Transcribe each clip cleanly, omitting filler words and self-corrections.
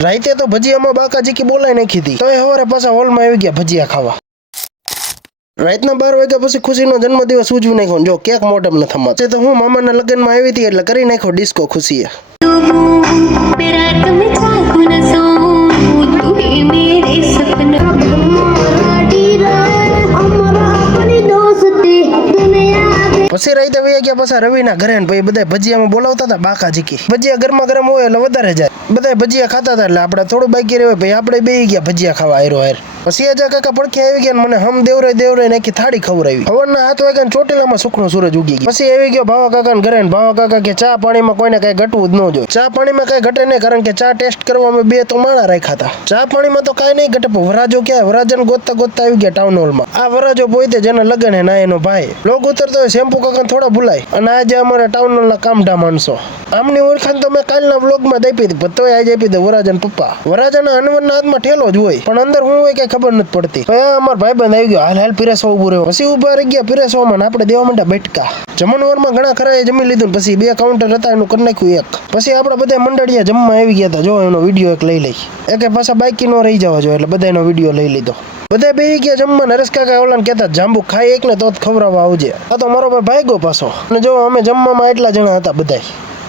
રાતે તો ભજીયામાં બાકાજી કી બોલાઈ નાખી હતી, તો એ હવારે પાછા હોલમાં આવી ગયા ભજીયા ખાવા। રાતના 12 વાગ્યા પછી ખુશીનો જન્મદિવસ ઉજવી નાખ્યો। જો કેક મોઢમ ન થમા તો હું મામાના લગ્નમાં આવી હતી એટલે કરી નાખ્યો ડિસ્કો ખુશીએ। પછી રાતે વહી ગયા પાછા રવિના ઘરે ને ભાઈ બધા ભજીયામાં બોલાવતા હતા બાકાજી કી। ભજીયા ગરમા ગરમ હોય એટલે વધારે જાય, બધા ભજીયા ખાતા હતા એટલે આપણે થોડું બાકી રહ્યું ભાઈ આપણે બેહી ગયા ભજીયા ખાવા હારો હાર। પછી આજા કાકા પડખે આવી ગયા મને હમ દેવરાય નાખી થાળી ખવડાવી। હવારના 7 વાગ્યા ચોટીલામાં સુખનો સૂરજ ઉગી ગયો। પછી આવી ગયો ભાવા કાકા ને ઘરે ને ભાવા કાકા કે ચા પાણીમાં કોઈને કઈ ઘટવું જ ન જોઈએ। ચા પાણીમાં કઈ ઘટે નહીં કારણ કે ચા ટેસ્ટ કરવામાં 2 તો માણા રાખ્યા હતા। ચા પાણીમાં તો કઈ નહીં ઘટે, વરાજો ક્યાં વરાજન ગોતતા આવી ગયા ટાઉન હોલમાં। આ વરાજો પોતે જેના લગ્ન હે ના એનો ભાઈ લોક ઉતરતો હોય શેમ્પુ કાકા થોડા ભૂલાય અને આજે અમારા ટાઉન હોલના કામઢા માણસો। આમની ઓળખાણ તો મેં કાલના વ્લોગમાં આપી હતી, તોય આજે આપી દે વરાજન પપ્પા। વરાજાના અનવરના હાથમાં ઠેલો જ હોય પણ અંદર હું હોય કઈ ખબર નથી પડતી। અમાર ભાઈબંધ આવી ગયો હાલ પીરસવા ઉભો રહ્યો। પછી ઉભા રહી ગયા પીરસવામાં આપણે દેવા માંડ્યા બેઠકા। જમણવારમાં ઘણા ખરા એ જમી લીધું, પછી 2 કાઉન્ટર હતા એનું કરી નાખ્યું એક। પછી આપણે બધા મંડળિયા જમવા આવી ગયા હતા, જો એનો વિડીયો એક લઈ લઈ એકે પાછા બાઈકી નો રહી જવા જોઈએ એટલે બધા એનો વિડીયો લઈ લીધો। બધા બેહી ગયા જમવા। નરેશ કાકા ઓલાને કહેતા જાંબુ ખાઈ એક ને તો ખવડાવવા આવજે। આ તો મારો ભાઈ ભાગ્યો પાછો અને જો અમે જમવામાં એટલા જણા હતા બધા।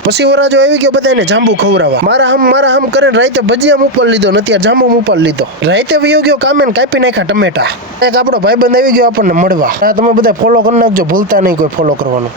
પછી વરાજો આવી ગયો બધાને જાંબુ ખવડાવવા। મારા હમ કરીને રાતે ભજીયા ઉપર લીધો ને અત્યારે જાંબુ ઉપર લીધો। રાતે વયો ગયો કામે ને કાપી નાખ્યા ટમેટા। એક આપણો ભાઈબંધ આવી ગયો આપણને મળવા। તમે બધા ફોલો કરી નાખજો, ભૂલતા નહીં કોઈ ફોલો કરવાનું।